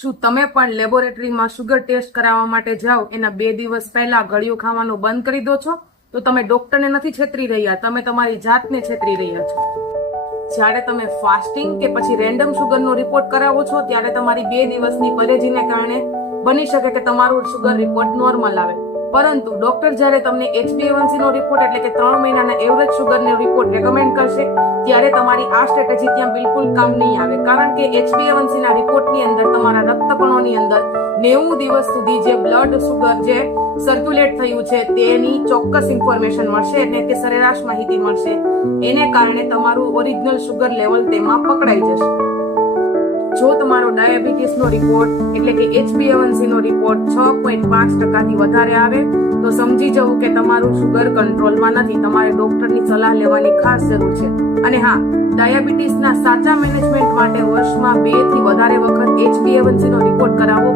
શું તમે પણ લેબોરેટરીમાં શુગર ટેસ્ટ કરાવવા માટે જાઓ એના 2 દિવસ પહેલા ગળ્યું ખાવાનું બંધ કરી દો છો? તો તમે ડોક્ટરને નથી છેતરી રહ્યા, તમે તમારી જાતને છેતરી રહ્યા છો. જ્યારે તમે ફાસ્ટિંગ કે પછી રેન્ડમ શુગરનો રિપોર્ટ કરાવો છો ત્યારે તમારી 2 દિવસની પરેજીને કારણે બની શકે કે તમારું શુગર રિપોર્ટ નોર્મલ આવે, પરંતુ ડોક્ટર જ્યારે તમને HbA1c નો રિપોર્ટ એટલે કે 3 મહિનાના એવરેજ શુગરનો રિપોર્ટ રેકમેન્ડ કરશે ત્યારે તમારી આ સ્ટ્રેટેજી ત્યાં બિલકુલ કામ નહીં આવે, કારણ કે HbA1c ના રિપોર્ટની અંદર તમારા રક્તકણોની અંદર 90 દિવસ સુધી જે બ્લડ શુગર જે સર્ક્યુલેટ થયું છે તેની ચોક્કસ ઇન્ફોર્મેશન મળશે, એટલે કે સરેરાશ માહિતી મળશે. એને કારણે તમારું ઓરિજિનલ શુગર લેવલ તેમાં પકડાઈ જશે. જો તમારો ડાયાબિટીસનો રિપોર્ટ એટલે કે HbA1c નો રિપોર્ટ 6.5% થી વધારે આવે તો સમજી જવું કે તમારું શુગર કંટ્રોલમાં નથી, તમારે ડોક્ટરની સલાહ લેવાની ખાસ જરૂર છે. અને હા, ડાયાબિટીસના સાચા મેનેજમેન્ટ માટે વર્ષમાં 2 થી વધારે વખત HbA1c નો રિપોર્ટ કરાવવો